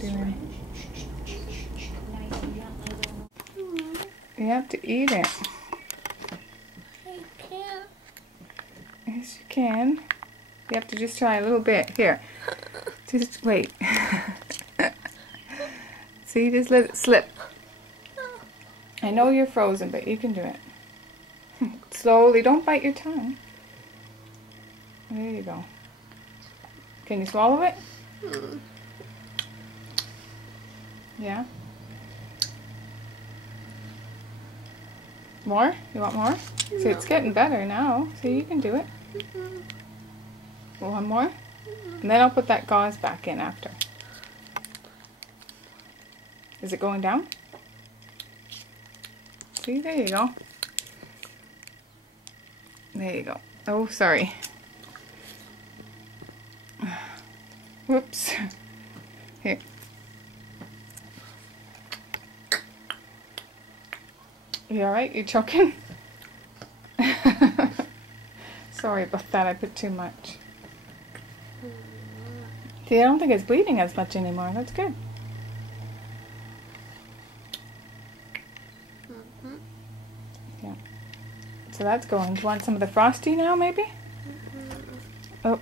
doing? You have to eat it. I can't. Yes, you can. You have to just try a little bit. Here. Just wait. See, just let it slip. I know you're frozen, but you can do it. Slowly, don't bite your tongue. There you go. Can you swallow it? Yeah? More? You want more? See, it's getting better now. See, you can do it. One more? And then I'll put that gauze back in after. Is it going down? See, there you go. There you go. Oh, sorry. Whoops. Here. You alright? You choking? Sorry about that, I put too much. See, I don't think it's bleeding as much anymore. That's good. Yeah. So that's going. Do you want some of the Frosty now, maybe? Oh.